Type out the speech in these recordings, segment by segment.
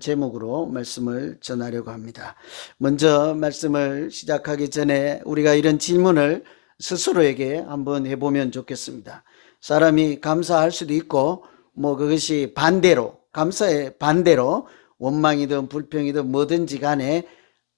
제목으로 말씀을 전하려고 합니다. 먼저 말씀을 시작하기 전에 우리가 이런 질문을 스스로에게 한번 해보면 좋겠습니다. 사람이 감사할 수도 있고 그것이 반대로, 감사의 반대로 원망이든 불평이든 뭐든지 간에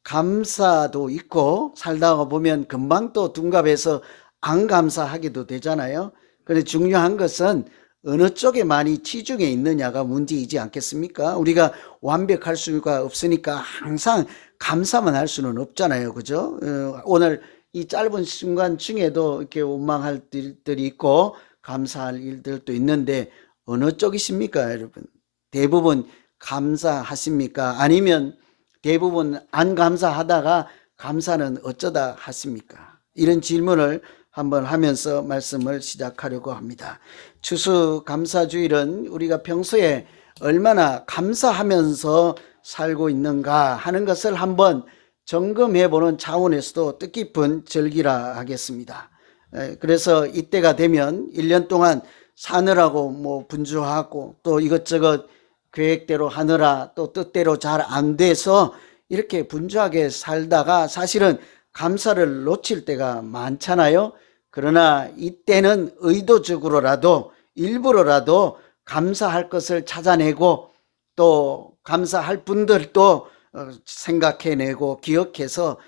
감사도 있고 살다가 보면 금방 또 둔갑해서 안 감사하기도 되잖아요. 그런데 중요한 것은 어느 쪽에 많이 치중해 있느냐가 문제이지 않겠습니까? 우리가 완벽할 수가 없으니까 항상 감사만 할 수는 없잖아요. 그죠? 오늘 이 짧은 순간 중에도 이렇게 원망할 일들이 있고 감사할 일들도 있는데 어느 쪽이십니까, 여러분? 대부분 감사하십니까? 아니면 대부분 안 감사하다가 감사는 어쩌다 하십니까? 이런 질문을 한번 하면서 말씀을 시작하려고 합니다. 추수감사주일은 우리가 평소에 얼마나 감사하면서 살고 있는가 하는 것을 한번 점검해 보는 차원에서도 뜻깊은 절기라 하겠습니다. 그래서 이때가 되면 1년 동안 사느라고 분주하고 또 이것저것 계획대로 하느라 또 뜻대로 잘 안 돼서 이렇게 분주하게 살다가 사실은 감사를 놓칠 때가 많잖아요. 그러나 이때는 의도적으로라도 일부러라도 감사할 것을 찾아내고 또 감사할 분들도 생각해내고 기억해서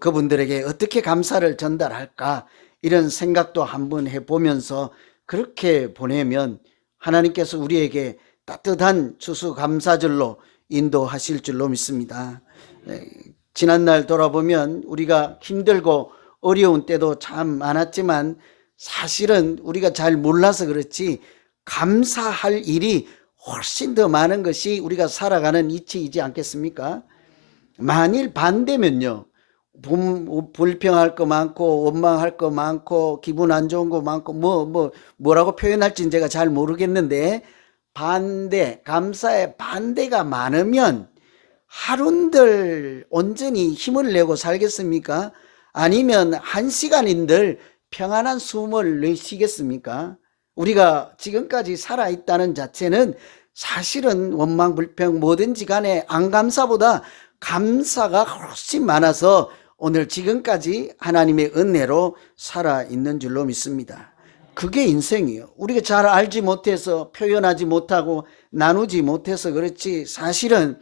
그분들에게 어떻게 감사를 전달할까 이런 생각도 한번 해보면서 그렇게 보내면 하나님께서 우리에게 따뜻한 추수감사절로 인도하실 줄로 믿습니다. 지난날 돌아보면 우리가 힘들고 어려운 때도 참 많았지만 사실은 우리가 잘 몰라서 그렇지 감사할 일이 훨씬 더 많은 것이 우리가 살아가는 이치이지 않겠습니까? 만일 반대면요, 불평할 거 많고 원망할 거 많고 기분 안 좋은 거 많고 뭐라고 표현할지는 제가 잘 모르겠는데 반대, 감사의 반대가 많으면 하루인들 온전히 힘을 내고 살겠습니까? 아니면 한 시간인들 평안한 숨을 내쉬겠습니까? 우리가 지금까지 살아있다는 자체는 사실은 원망, 불평 뭐든지 간에 안 감사보다 감사가 훨씬 많아서 오늘 지금까지 하나님의 은혜로 살아있는 줄로 믿습니다. 그게 인생이에요. 우리가 잘 알지 못해서 표현하지 못하고 나누지 못해서 그렇지 사실은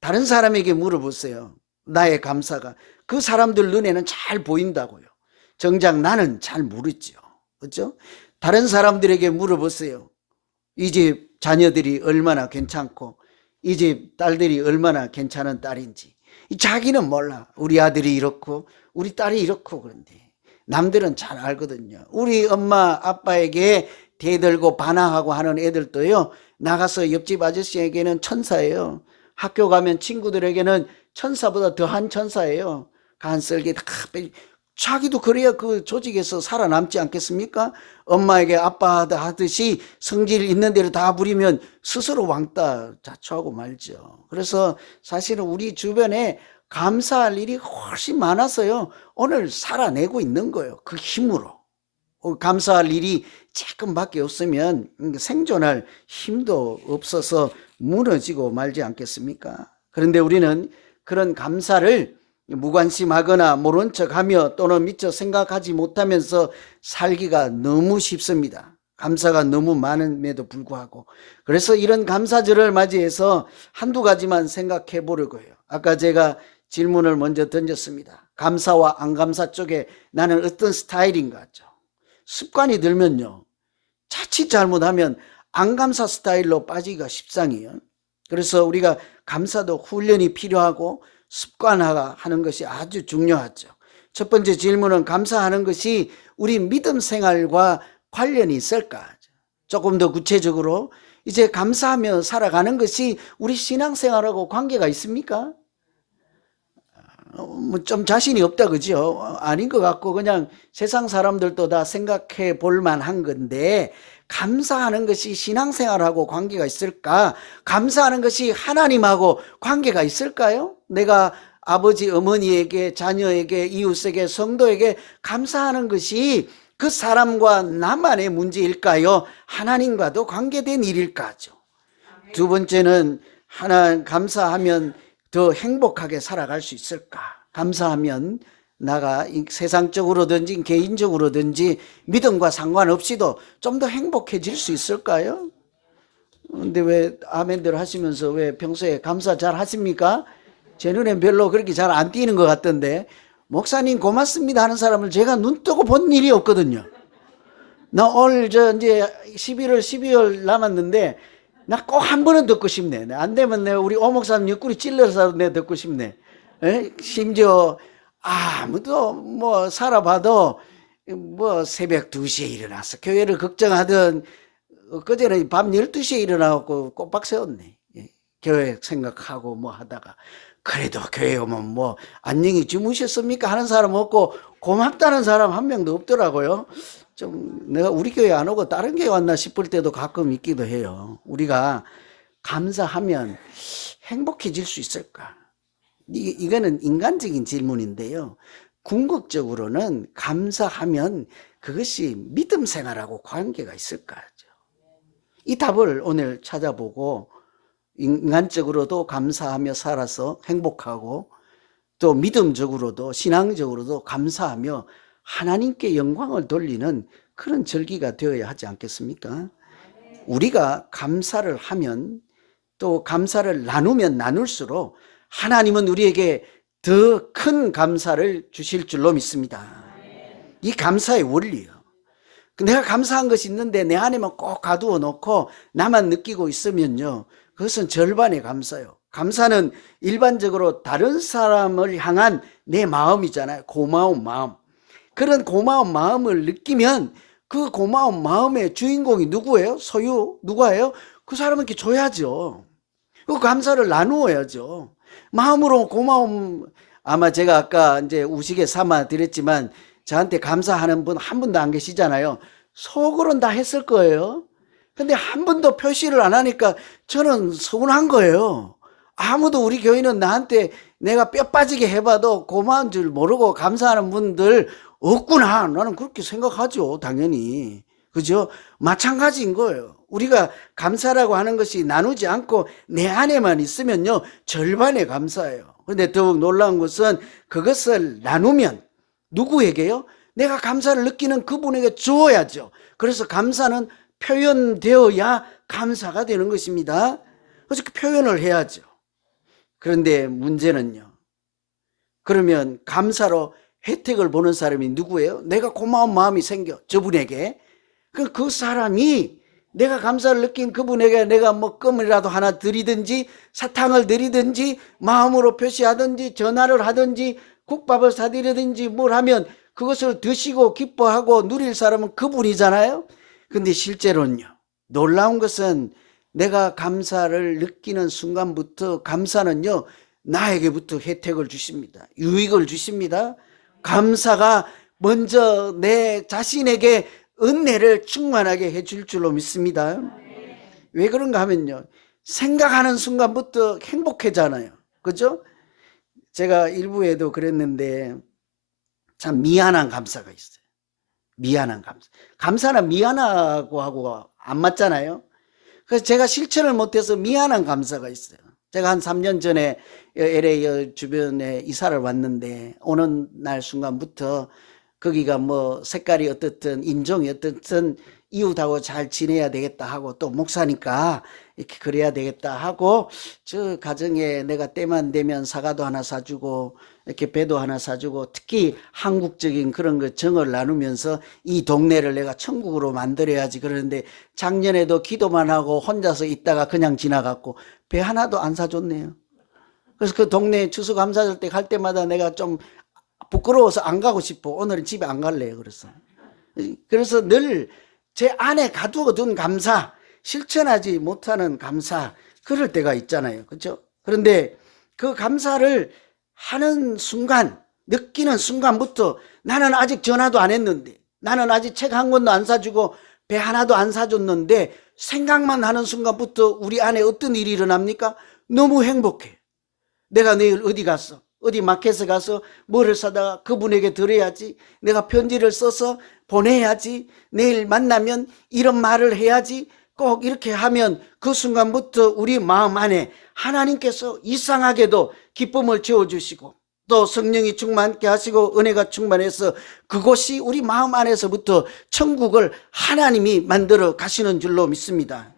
다른 사람에게 물어보세요. 나의 감사가. 그 사람들 눈에는 잘 보인다고요. 정작 나는 잘 모르죠. 그렇죠? 다른 사람들에게 물어보세요. 이 집 자녀들이 얼마나 괜찮고 이 집 딸들이 얼마나 괜찮은 딸인지. 자기는 몰라. 우리 아들이 이렇고 우리 딸이 이렇고 그런데 남들은 잘 알거든요. 우리 엄마 아빠에게 대들고 반항하고 하는 애들도요. 나가서 옆집 아저씨에게는 천사예요. 학교 가면 친구들에게는 천사보다 더한 천사예요. 간썰게 다 자기도 그래야 그 조직에서 살아남지 않겠습니까? 엄마에게 아빠 하듯이 성질 있는 대로 다 부리면 스스로 왕따 자초하고 말죠. 그래서 사실은 우리 주변에 감사할 일이 훨씬 많아서요. 오늘 살아내고 있는 거예요. 그 힘으로. 감사할 일이 조금밖에 없으면 생존할 힘도 없어서 무너지고 말지 않겠습니까? 그런데 우리는 그런 감사를 무관심하거나 모른 척하며 또는 미처 생각하지 못하면서 살기가 너무 쉽습니다. 감사가 너무 많음에도 불구하고. 그래서 이런 감사절을 맞이해서 한두 가지만 생각해 보려고 해요. 아까 제가 질문을 먼저 던졌습니다. 감사와 안 감사 쪽에 나는 어떤 스타일인가 하죠. 습관이 들면요. 자칫 잘못하면 안 감사 스타일로 빠지기가 십상이에요. 그래서 우리가 감사도 훈련이 필요하고 습관화가 하는 것이 아주 중요하죠. 첫 번째 질문은 감사하는 것이 우리 믿음 생활과 관련이 있을까? 조금 더 구체적으로 이제 감사하며 살아가는 것이 우리 신앙생활하고 관계가 있습니까? 좀 자신이 없다 그죠? 아닌 것 같고 그냥 세상 사람들도 다 생각해 볼 만한 건데 감사하는 것이 신앙생활하고 관계가 있을까? 감사하는 것이 하나님하고 관계가 있을까요? 내가 아버지 어머니에게 자녀에게 이웃에게 성도에게 감사하는 것이 그 사람과 나만의 문제일까요? 하나님과도 관계된 일일까죠? 두 번째는 하나님 감사하면 더 행복하게 살아갈 수 있을까? 감사하면 나가 세상적으로든지 개인적으로든지 믿음과 상관없이도 좀 더 행복해질 수 있을까요? 근데 왜 아멘들 하시면서 왜 평소에 감사 잘 하십니까? 제 눈엔 별로 그렇게 잘 안 띄는 것 같던데, 목사님 고맙습니다 하는 사람을 제가 눈 뜨고 본 일이 없거든요. 나 오늘 이제 11월 12월 남았는데 나 꼭 한 번은 듣고 싶네. 안 되면 내가 우리 오목사님 옆구리 찔러서 내가 듣고 싶네. 에? 심지어 아무도 뭐 살아봐도 뭐 새벽 2시에 일어나서 교회를 걱정하던 그전에 밤 12시에 일어나고 꼬박 세웠네. 교회 생각하고 뭐 하다가 그래도 교회 오면 뭐 안녕히 주무셨습니까 하는 사람 없고 고맙다는 사람 한 명도 없더라고요. 좀 내가 우리 교회 안 오고 다른 교회 왔나 싶을 때도 가끔 있기도 해요. 우리가 감사하면 행복해질 수 있을까? 이거는 인간적인 질문인데요. 궁극적으로는 감사하면 그것이 믿음 생활하고 관계가 있을까? 이 답을 오늘 찾아보고 인간적으로도 감사하며 살아서 행복하고 또 믿음적으로도 신앙적으로도 감사하며 하나님께 영광을 돌리는 그런 절기가 되어야 하지 않겠습니까? 우리가 감사를 하면 또 감사를 나누면 나눌수록 하나님은 우리에게 더 큰 감사를 주실 줄로 믿습니다. 이 감사의 원리예요. 내가 감사한 것이 있는데 내 안에만 꼭 가두어 놓고 나만 느끼고 있으면요, 그것은 절반의 감사요. 감사는 일반적으로 다른 사람을 향한 내 마음이잖아요. 고마운 마음. 그런 고마운 마음을 느끼면 그 고마운 마음의 주인공이 누구예요? 소유 누구예요? 그 사람에게 줘야죠. 그 감사를 나누어야죠. 마음으로 고마움, 아마 제가 아까 이제 우스개 삼아 드렸지만 저한테 감사하는 분 한 분도 안 계시잖아요. 속으로는 다 했을 거예요. 근데 한 번도 표시를 안 하니까 저는 서운한 거예요. 아무도 우리 교인은 나한테 내가 뼈 빠지게 해봐도 고마운 줄 모르고 감사하는 분들 없구나. 나는 그렇게 생각하죠. 당연히. 그죠? 마찬가지인 거예요. 우리가 감사라고 하는 것이 나누지 않고 내 안에만 있으면요, 절반의 감사예요. 근데 더욱 놀라운 것은 그것을 나누면 누구에게요? 내가 감사를 느끼는 그분에게 주어야죠. 그래서 감사는 표현되어야 감사가 되는 것입니다. 그래서 그 표현을 해야죠. 그런데 문제는요, 그러면 감사로 혜택을 보는 사람이 누구예요? 내가 고마운 마음이 생겨 저분에게. 그 사람이 내가 감사를 느낀 그분에게 내가 뭐 껌이라도 하나 드리든지 사탕을 드리든지 마음으로 표시하든지 전화를 하든지 국밥을 사드리든지 뭘 하면 그것을 드시고 기뻐하고 누릴 사람은 그분이잖아요. 근데 실제로는요, 놀라운 것은 내가 감사를 느끼는 순간부터 감사는요, 나에게부터 혜택을 주십니다. 유익을 주십니다. 감사가 먼저 내 자신에게 은혜를 충만하게 해줄 줄로 믿습니다. 왜 그런가 하면요, 생각하는 순간부터 행복해잖아요. 그죠? 제가 일부에도 그랬는데 참 미안한 감사가 있어요. 미안한 감사. 감사는 미안하고 하고 안 맞잖아요. 그래서 제가 실천을 못해서 미안한 감사가 있어요. 제가 한 3년 전에 LA 주변에 이사를 왔는데 오는 날 순간부터 거기가 뭐 색깔이 어떻든 인종이 어떻든 이웃하고 잘 지내야 되겠다 하고 또 목사니까 이렇게 그래야 되겠다 하고 저 가정에 내가 때만 되면 사과도 하나 사주고 이렇게 배도 하나 사주고 특히 한국적인 그런 거 정을 나누면서 이 동네를 내가 천국으로 만들어야지 그러는데 작년에도 기도만 하고 혼자서 있다가 그냥 지나갔고 배 하나도 안 사줬네요. 그래서 그 동네 추수감사절 때 갈 때마다 내가 좀 부끄러워서 안 가고 싶어. 오늘은 집에 안 갈래요. 그래서 늘 제 안에 가두어둔 감사, 실천하지 못하는 감사, 그럴 때가 있잖아요. 그렇죠? 그런데 그 감사를 하는 순간, 느끼는 순간부터 나는 아직 전화도 안 했는데, 나는 아직 책 한 권도 안 사주고 배 하나도 안 사줬는데 생각만 하는 순간부터 우리 안에 어떤 일이 일어납니까? 너무 행복해. 내가 내일 어디 갔어? 어디 마켓에 가서 뭐를 사다가 그분에게 드려야지. 내가 편지를 써서 보내야지. 내일 만나면 이런 말을 해야지. 꼭 이렇게 하면 그 순간부터 우리 마음 안에 하나님께서 이상하게도 기쁨을 채워주시고 또 성령이 충만케 하시고 은혜가 충만해서 그곳이 우리 마음 안에서부터 천국을 하나님이 만들어 가시는 줄로 믿습니다.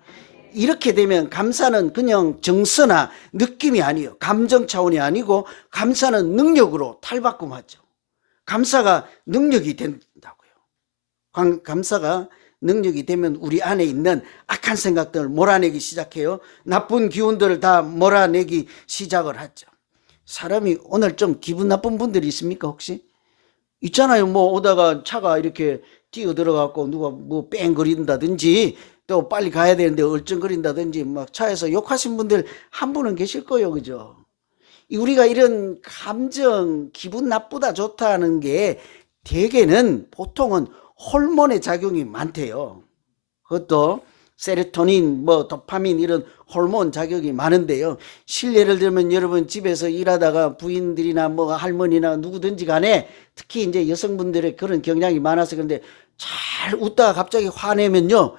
이렇게 되면 감사는 그냥 정서나 느낌이 아니에요. 감정 차원이 아니고 감사는 능력으로 탈바꿈하죠. 감사가 능력이 된다고요. 감사가 능력이 되면 우리 안에 있는 악한 생각들을 몰아내기 시작해요. 나쁜 기운들을 다 몰아내기 시작을 하죠. 사람이 오늘 좀 기분 나쁜 분들이 있습니까 혹시? 있잖아요. 뭐 오다가 차가 이렇게 뛰어 들어가고 누가 뭐 뺑거린다든지 또 빨리 가야 되는데 얼쩡거린다든지 막 차에서 욕하신 분들 한 분은 계실 거예요. 그죠? 우리가 이런 감정, 기분 나쁘다 좋다는 게 대개는 보통은 호르몬의 작용이 많대요. 그것도 세로토닌, 뭐 도파민 이런 호르몬 작용이 많은데요. 실례를 들면 여러분 집에서 일하다가 부인들이나 뭐 할머니나 누구든지 간에 특히 이제 여성분들의 그런 경향이 많아서 그런데 잘 웃다가 갑자기 화내면요.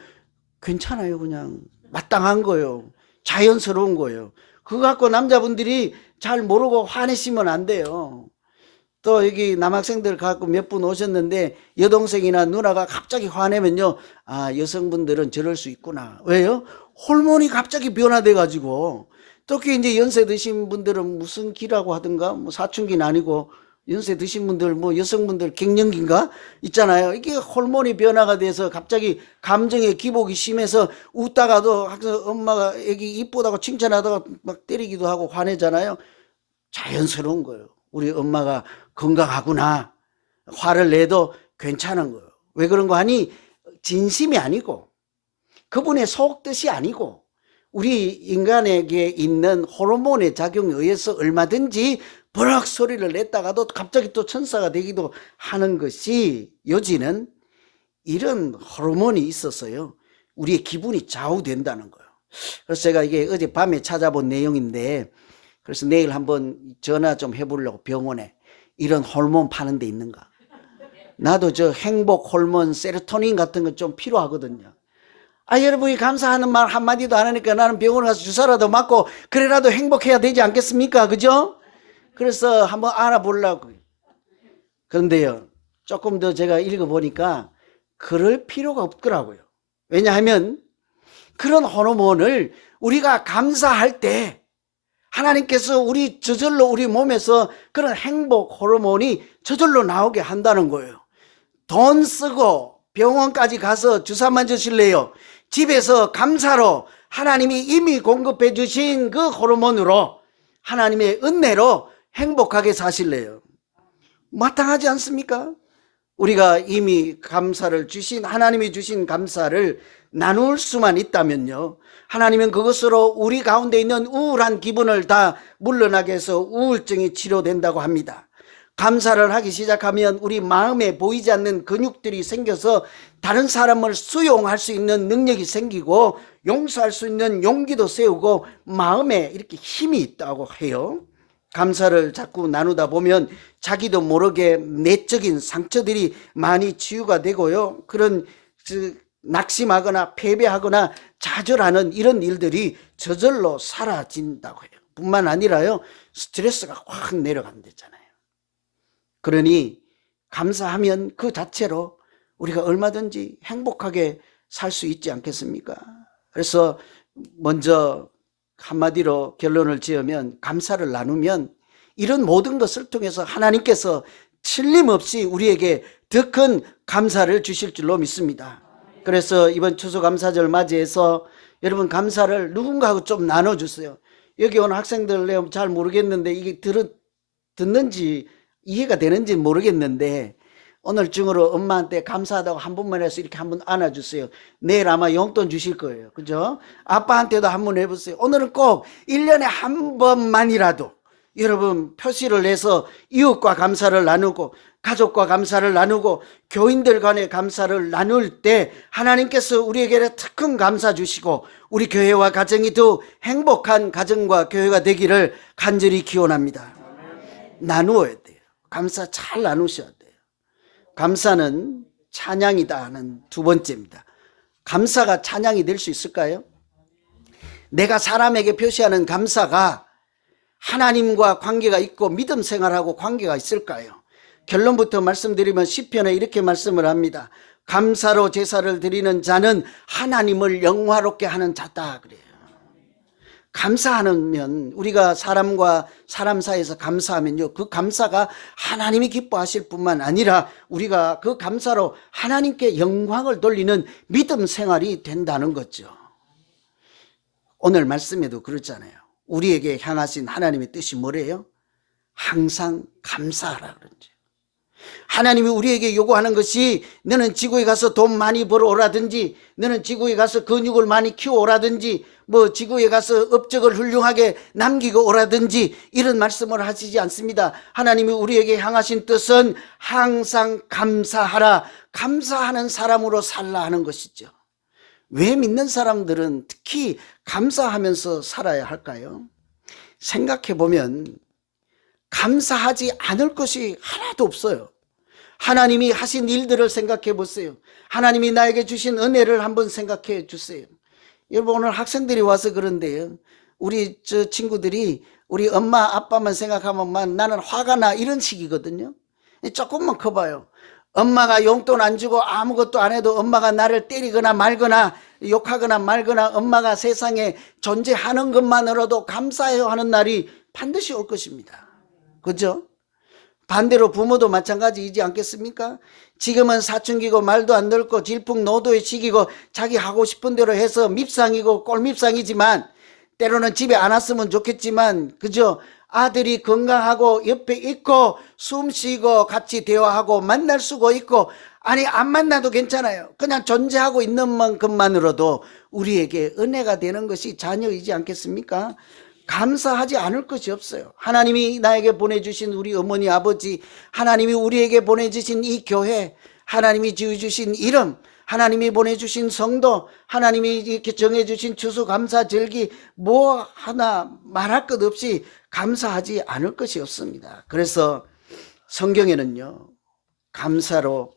괜찮아요. 그냥 마땅한 거예요. 자연스러운 거예요. 그거 갖고 남자분들이 잘 모르고 화내시면 안 돼요. 또 여기 남학생들 갖고 몇 분 오셨는데 여동생이나 누나가 갑자기 화내면요. 아, 여성분들은 저럴 수 있구나. 왜요? 호르몬이 갑자기 변화돼 가지고 특히 이제 연세 드신 분들은 무슨 기라고 하든가 뭐 사춘기는 아니고 연세 드신 분들 뭐 여성분들 갱년기인가 있잖아요. 이게 호르몬이 변화가 돼서 갑자기 감정의 기복이 심해서 웃다가도 엄마가 애기 이쁘다고 칭찬하다가 막 때리기도 하고 화내잖아요. 자연스러운 거예요. 우리 엄마가 건강하구나. 화를 내도 괜찮은 거예요. 왜 그런 거 하니? 진심이 아니고 그분의 속뜻이 아니고 우리 인간에게 있는 호르몬의 작용에 의해서 얼마든지 버럭 소리를 냈다가도 갑자기 또 천사가 되기도 하는 것이 요지는 이런 호르몬이 있어서요. 우리의 기분이 좌우된다는 거예요. 그래서 제가 이게 어젯밤에 찾아본 내용인데 그래서 내일 한번 전화 좀 해보려고 병원에 이런 호르몬 파는 데 있는가. 나도 저 행복 호르몬 세로토닌 같은 거 좀 필요하거든요. 아, 여러분이 감사하는 말 한마디도 안 하니까 나는 병원 가서 주사라도 맞고 그래라도 행복해야 되지 않겠습니까? 그죠? 그래서 한번 알아보려고. 그런데요, 조금 더 제가 읽어보니까 그럴 필요가 없더라고요. 왜냐하면 그런 호르몬을 우리가 감사할 때 하나님께서 저절로 우리 몸에서 그런 행복 호르몬이 저절로 나오게 한다는 거예요. 돈 쓰고 병원까지 가서 주사 맞으실래요? 집에서 감사로 하나님이 이미 공급해 주신 그 호르몬으로 하나님의 은혜로 행복하게 사실래요? 마땅하지 않습니까? 우리가 이미 감사를 주신 하나님이 주신 감사를 나눌 수만 있다면요. 하나님은 그것으로 우리 가운데 있는 우울한 기분을 다 물러나게 해서 우울증이 치료된다고 합니다. 감사를 하기 시작하면 우리 마음에 보이지 않는 근육들이 생겨서 다른 사람을 수용할 수 있는 능력이 생기고 용서할 수 있는 용기도 세우고 마음에 이렇게 힘이 있다고 해요. 감사를 자꾸 나누다 보면 자기도 모르게 내적인 상처들이 많이 치유가 되고요. 그런 낙심하거나 패배하거나 좌절하는 이런 일들이 저절로 사라진다고 해요. 뿐만 아니라요. 스트레스가 확 내려간다잖아요. 그러니 감사하면 그 자체로 우리가 얼마든지 행복하게 살 수 있지 않겠습니까? 그래서 먼저 한마디로 결론을 지으면 감사를 나누면 이런 모든 것을 통해서 하나님께서 틀림없이 우리에게 더 큰 감사를 주실 줄로 믿습니다. 그래서 이번 추수감사절 맞이해서 여러분 감사를 누군가하고 좀 나눠주세요. 여기 온 학생들 잘 모르겠는데 이게 듣는지 이해가 되는지 모르겠는데 오늘 중으로 엄마한테 감사하다고 한 번만 해서 이렇게 한번 안아주세요. 내일 아마 용돈 주실 거예요. 그죠? 아빠한테도 한번 해보세요. 오늘은 꼭 1년에 한 번만이라도 여러분 표시를 내서 이웃과 감사를 나누고 가족과 감사를 나누고 교인들 간의 감사를 나눌 때 하나님께서 우리에게 큰 감사 주시고 우리 교회와 가정이 더 행복한 가정과 교회가 되기를 간절히 기원합니다. 나누어야 돼요. 감사 잘 나누셔야 돼요. 감사는 찬양이다 하는 두 번째입니다. 감사가 찬양이 될 수 있을까요? 내가 사람에게 표시하는 감사가 하나님과 관계가 있고 믿음 생활하고 관계가 있을까요? 결론부터 말씀드리면 시편에 이렇게 말씀을 합니다. 감사로 제사를 드리는 자는 하나님을 영화롭게 하는 자다 그래요. 감사하면, 우리가 사람과 사람 사이에서 감사하면요, 그 감사가 하나님이 기뻐하실 뿐만 아니라 우리가 그 감사로 하나님께 영광을 돌리는 믿음 생활이 된다는 거죠. 오늘 말씀에도 그렇잖아요. 우리에게 향하신 하나님의 뜻이 뭐래요? 항상 감사하라 그러죠. 하나님이 우리에게 요구하는 것이 너는 지구에 가서 돈 많이 벌어오라든지, 너는 지구에 가서 근육을 많이 키워오라든지, 뭐 지구에 가서 업적을 훌륭하게 남기고 오라든지 이런 말씀을 하시지 않습니다. 하나님이 우리에게 향하신 뜻은 항상 감사하라, 감사하는 사람으로 살라 하는 것이죠. 왜 믿는 사람들은 특히 감사하면서 살아야 할까요? 생각해 보면 감사하지 않을 것이 하나도 없어요. 하나님이 하신 일들을 생각해 보세요. 하나님이 나에게 주신 은혜를 한번 생각해 주세요. 여러분, 오늘 학생들이 와서 그런데요, 우리 친구들이 우리 엄마 아빠만 생각하면 나는 화가 나 이런 식이거든요. 조금만 커봐요. 엄마가 용돈 안 주고 아무것도 안 해도 엄마가 나를 때리거나 말거나 욕하거나 말거나 엄마가 세상에 존재하는 것만으로도 감사해요 하는 날이 반드시 올 것입니다. 그죠? 반대로 부모도 마찬가지이지 않겠습니까? 지금은 사춘기고 말도 안 듣고 질풍노도의 시기고 자기 하고 싶은 대로 해서 밉상이고 꼴밉상이지만, 때로는 집에 안 왔으면 좋겠지만, 그죠? 아들이 건강하고 옆에 있고 숨 쉬고 같이 대화하고 만날 수가 있고, 아니 안 만나도 괜찮아요. 그냥 존재하고 있는 만큼만으로도 우리에게 은혜가 되는 것이 자녀이지 않겠습니까? 감사하지 않을 것이 없어요. 하나님이 나에게 보내주신 우리 어머니 아버지, 하나님이 우리에게 보내주신 이 교회, 하나님이 지어주신 이름, 하나님이 보내주신 성도, 하나님이 이렇게 정해주신 추수감사절기, 뭐 하나 말할 것 없이 감사하지 않을 것이 없습니다. 그래서 성경에는요, 감사로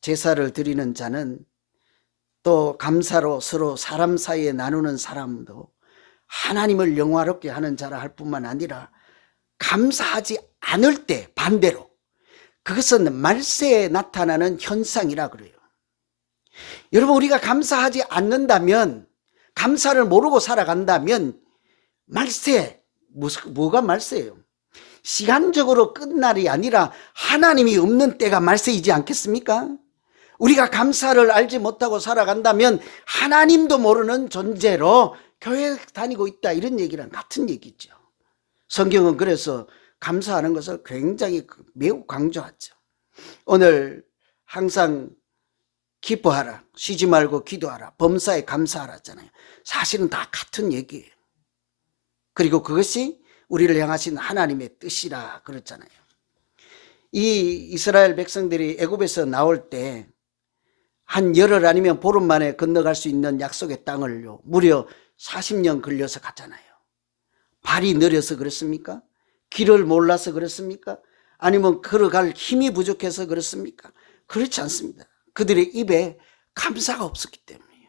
제사를 드리는 자는, 또 감사로 서로 사람 사이에 나누는 사람도 하나님을 영화롭게 하는 자라 할 뿐만 아니라, 감사하지 않을 때 반대로 그것은 말세에 나타나는 현상이라 그래요. 여러분, 우리가 감사하지 않는다면, 감사를 모르고 살아간다면 말세, 뭐가 말세예요? 시간적으로 끝날이 아니라 하나님이 없는 때가 말세이지 않겠습니까? 우리가 감사를 알지 못하고 살아간다면 하나님도 모르는 존재로 교회 다니고 있다, 이런 얘기랑 같은 얘기죠. 성경은 그래서 감사하는 것을 굉장히 매우 강조하죠. 오늘 항상 기뻐하라, 쉬지 말고 기도하라, 범사에 감사하라 하잖아요. 사실은 다 같은 얘기예요. 그리고 그것이 우리를 향하신 하나님의 뜻이라 그랬잖아요. 이 이스라엘 백성들이 애굽에서 나올 때 한 열흘 아니면 보름 만에 건너갈 수 있는 약속의 땅을요, 무려 40년 걸려서 갔잖아요. 발이 느려서 그렇습니까? 길을 몰라서 그렇습니까? 아니면 걸어갈 힘이 부족해서 그렇습니까? 그렇지 않습니다. 그들의 입에 감사가 없었기 때문이에요.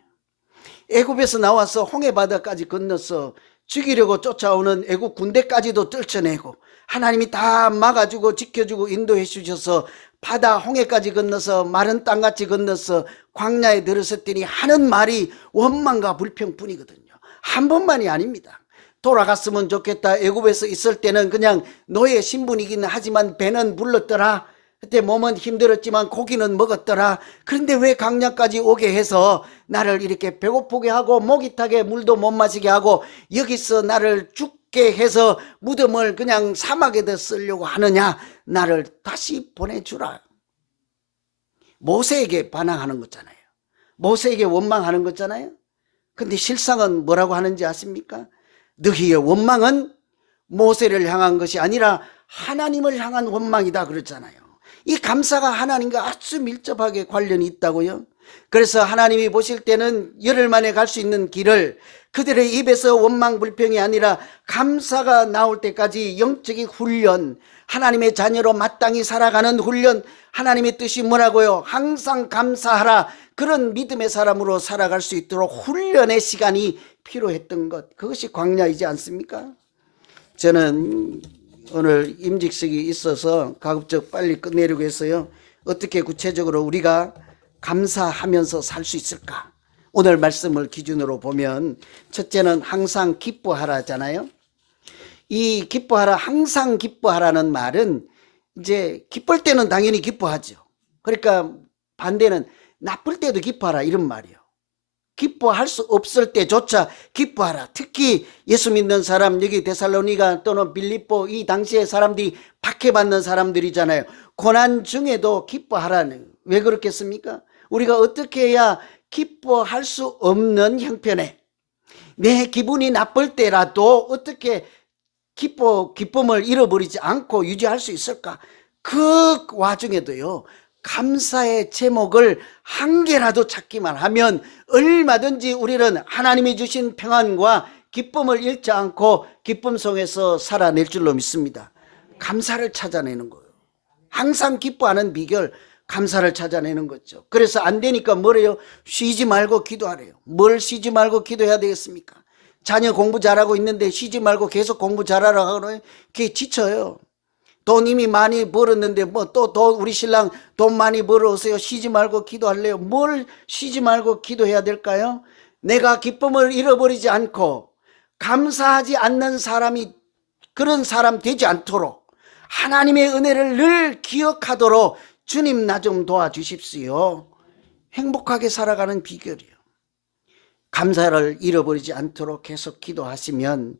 애굽에서 나와서 홍해바다까지 건너서 죽이려고 쫓아오는 애굽 군대까지도 떨쳐내고, 하나님이 다 막아주고 지켜주고 인도해 주셔서 바다 홍해까지 건너서 마른 땅같이 건너서 광야에 들어섰더니 하는 말이 원망과 불평뿐이거든요. 한 번만이 아닙니다. 돌아갔으면 좋겠다. 애굽에서 있을 때는 그냥 노예 신분이긴 하지만 배는 불렀더라. 그때 몸은 힘들었지만 고기는 먹었더라. 그런데 왜 광야까지 오게 해서 나를 이렇게 배고프게 하고 목이 타게 물도 못 마시게 하고 여기서 나를 죽게 해서 무덤을 그냥 사막에다 쓰려고 하느냐. 나를 다시 보내주라. 모세에게 반항하는 거잖아요. 모세에게 원망하는 거잖아요. 근데 실상은 뭐라고 하는지 아십니까? 너희의 원망은 모세를 향한 것이 아니라 하나님을 향한 원망이다 그랬잖아요. 이 감사가 하나님과 아주 밀접하게 관련이 있다고요. 그래서 하나님이 보실 때는 열흘 만에 갈 수 있는 길을 그들의 입에서 원망 불평이 아니라 감사가 나올 때까지 영적인 훈련, 하나님의 자녀로 마땅히 살아가는 훈련, 하나님의 뜻이 뭐라고요? 항상 감사하라. 그런 믿음의 사람으로 살아갈 수 있도록 훈련의 시간이 필요했던 것, 그것이 광야이지 않습니까? 저는 오늘 임직식이 있어서 가급적 빨리 끝내려고 했어요. 어떻게 구체적으로 우리가 감사하면서 살 수 있을까? 오늘 말씀을 기준으로 보면 첫째는 항상 기뻐하라잖아요. 이 기뻐하라, 항상 기뻐하라는 말은 이제 기쁠 때는 당연히 기뻐하죠. 그러니까 반대는 나쁠 때도 기뻐하라 이런 말이에요. 기뻐할 수 없을 때조차 기뻐하라. 특히 예수 믿는 사람, 여기 데살로니가 또는 빌립보 이 당시의 사람들이 박해받는 사람들이잖아요. 고난 중에도 기뻐하라는. 왜 그렇겠습니까? 우리가 어떻게 해야 기뻐할 수 없는 형편에, 내 기분이 나쁠 때라도 어떻게 기쁨을 잃어버리지 않고 유지할 수 있을까? 그 와중에도요, 감사의 제목을 한 개라도 찾기만 하면 얼마든지 우리는 하나님이 주신 평안과 기쁨을 잃지 않고 기쁨 속에서 살아낼 줄로 믿습니다. 감사를 찾아내는 거예요. 항상 기뻐하는 비결, 감사를 찾아내는 거죠. 그래서 안 되니까 뭐래요? 쉬지 말고 기도하래요. 뭘 쉬지 말고 기도해야 되겠습니까? 자녀 공부 잘하고 있는데 쉬지 말고 계속 공부 잘하라고 하면 그게 지쳐요. 돈 이미 많이 벌었는데 뭐 또 우리 신랑 돈 많이 벌어오세요. 쉬지 말고 기도할래요. 뭘 쉬지 말고 기도해야 될까요? 내가 기쁨을 잃어버리지 않고 감사하지 않는 사람이, 그런 사람 되지 않도록 하나님의 은혜를 늘 기억하도록 주님 나 좀 도와주십시오. 행복하게 살아가는 비결이에요. 감사를 잃어버리지 않도록 계속 기도하시면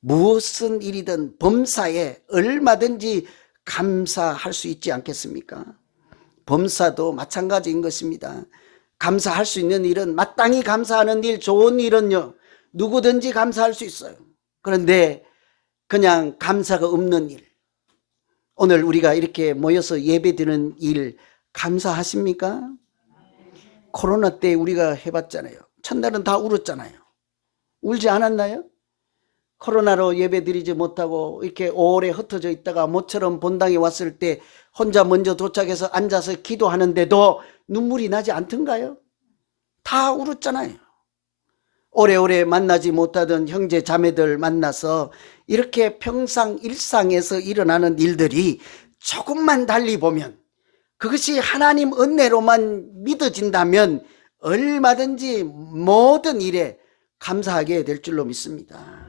무슨 일이든 범사에 얼마든지 감사할 수 있지 않겠습니까? 범사도 마찬가지인 것입니다. 감사할 수 있는 일은, 마땅히 감사하는 일, 좋은 일은요, 누구든지 감사할 수 있어요. 그런데 그냥 감사가 없는 일, 오늘 우리가 이렇게 모여서 예배드리는 일 감사하십니까? 코로나 때 우리가 해봤잖아요. 첫날은 다 울었잖아요. 울지 않았나요? 코로나로 예배드리지 못하고 이렇게 오래 흩어져 있다가 모처럼 본당에 왔을 때 혼자 먼저 도착해서 앉아서 기도하는데도 눈물이 나지 않던가요? 다 울었잖아요. 오래오래 만나지 못하던 형제 자매들 만나서 이렇게 평상 일상에서 일어나는 일들이 조금만 달리 보면, 그것이 하나님 은혜로만 믿어진다면 얼마든지 모든 일에 감사하게 될 줄로 믿습니다.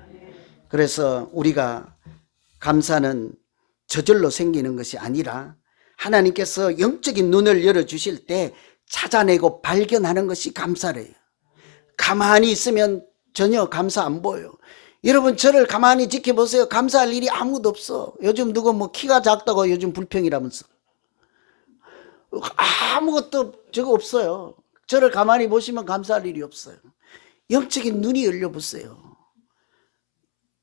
그래서 우리가 감사는 저절로 생기는 것이 아니라 하나님께서 영적인 눈을 열어주실 때 찾아내고 발견하는 것이 감사래요. 가만히 있으면 전혀 감사 안 보여요. 여러분, 저를 가만히 지켜보세요. 감사할 일이 아무도 없어. 요즘 누구 뭐 키가 작다고 요즘 불평이라면서. 아무것도 저거 없어요. 저를 가만히 보시면 감사할 일이 없어요. 영적인 눈이 열려보세요.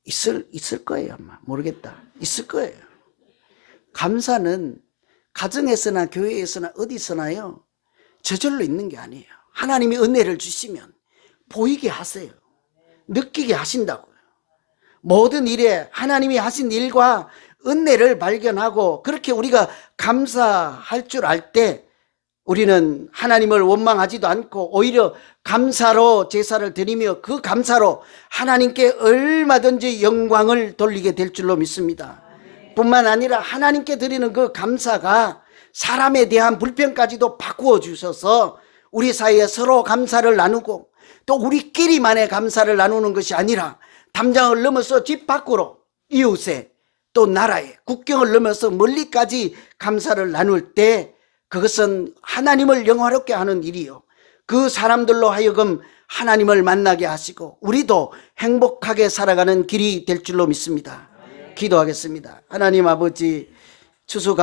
있을 거예요. 아마 모르겠다. 있을 거예요. 감사는 가정에서나 교회에서나 어디서나요, 저절로 있는 게 아니에요. 하나님이 은혜를 주시면 보이게 하세요. 느끼게 하신다고요. 모든 일에 하나님이 하신 일과 은혜를 발견하고, 그렇게 우리가 감사할 줄 알 때 우리는 하나님을 원망하지도 않고 오히려 감사로 제사를 드리며 그 감사로 하나님께 얼마든지 영광을 돌리게 될 줄로 믿습니다. 뿐만 아니라 하나님께 드리는 그 감사가 사람에 대한 불평까지도 바꾸어 주셔서 우리 사이에 서로 감사를 나누고, 또 우리끼리만의 감사를 나누는 것이 아니라 담장을 넘어서 집 밖으로 이웃에, 또 나라에, 국경을 넘어서 멀리까지 감사를 나눌 때 그것은 하나님을 영화롭게 하는 일이요, 그 사람들로 하여금 하나님을 만나게 하시고 우리도 행복하게 살아가는 길이 될 줄로 믿습니다. 기도하겠습니다. 하나님 아버지, 추수